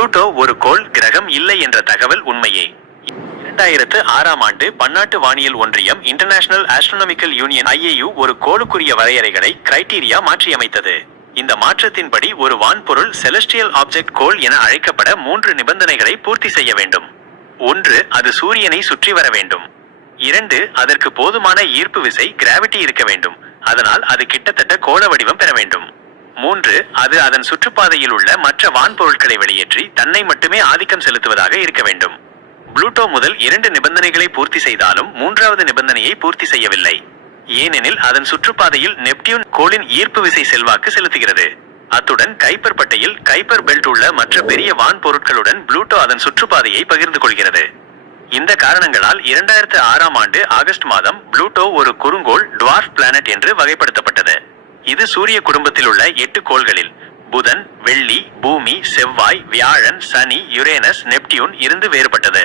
Pluto ஒரு கோள் கிரகம் இல்லை என்ற தகவல் உண்மையே. இரண்டாயிரத்து ஆறாம் ஆண்டு பன்னாட்டு வானியல் ஒன்றியம் இன்டர்நேஷனல் ஆஸ்ட்ரோனாமிக்கல் யூனியன் ஐஏயு ஒரு கோளுக்குரிய வரையறைகளை கிரைட்டீரியா மாற்றியமைத்தது. இந்த மாற்றத்தின்படி ஒரு வான்பொருள் செலஸ்டியல் ஆப்ஜெக்ட் கோள் என அழைக்கப்பட மூன்று நிபந்தனைகளை பூர்த்தி செய்ய வேண்டும். ஒன்று அது சூரியனை சுற்றி வர வேண்டும். இரண்டு அதற்கு போதுமான ஈர்ப்பு விசை கிராவிட்டி இருக்க வேண்டும். அதனால் அது கிட்டத்தட்ட கோள வடிவம் பெற வேண்டும். மூன்று அது அதன் சுற்றுப்பாதையில் உள்ள மற்ற வான்பொருட்களை வெளியேற்றி தன்னை மட்டுமே ஆதிக்கம் செலுத்துவதாக இருக்க வேண்டும். புளூட்டோ முதல் இரண்டு நிபந்தனைகளை பூர்த்தி செய்தாலும் மூன்றாவது நிபந்தனையை பூர்த்தி செய்யவில்லை. ஏனெனில் அதன் சுற்றுப்பாதையில் நெப்டியூன் கோளின் ஈர்ப்பு விசை செல்வாக்கு செலுத்துகிறது. அத்துடன் கைப்பர் பட்டையில் கைப்பர் பெல்ட் உள்ள மற்ற பெரிய வான் பொருட்களுடன் புளூட்டோ அதன் சுற்றுப்பாதையை பகிர்ந்து கொள்கிறது. இந்த காரணங்களால் இரண்டாயிரத்து ஆறாம் ஆண்டு ஆகஸ்ட் மாதம் புளூட்டோ ஒரு குறுங்கோள் டுவார்ஃப் பிளானட் என்று வகைப்படுத்தப்பட்டது. இது சூரிய குடும்பத்தில் உள்ள எட்டு கோள்களில். புதன் வெள்ளி பூமி செவ்வாய் வியாழன் சனி யுரேனஸ் நெப்டியூன் இருந்து வேறுபட்டது.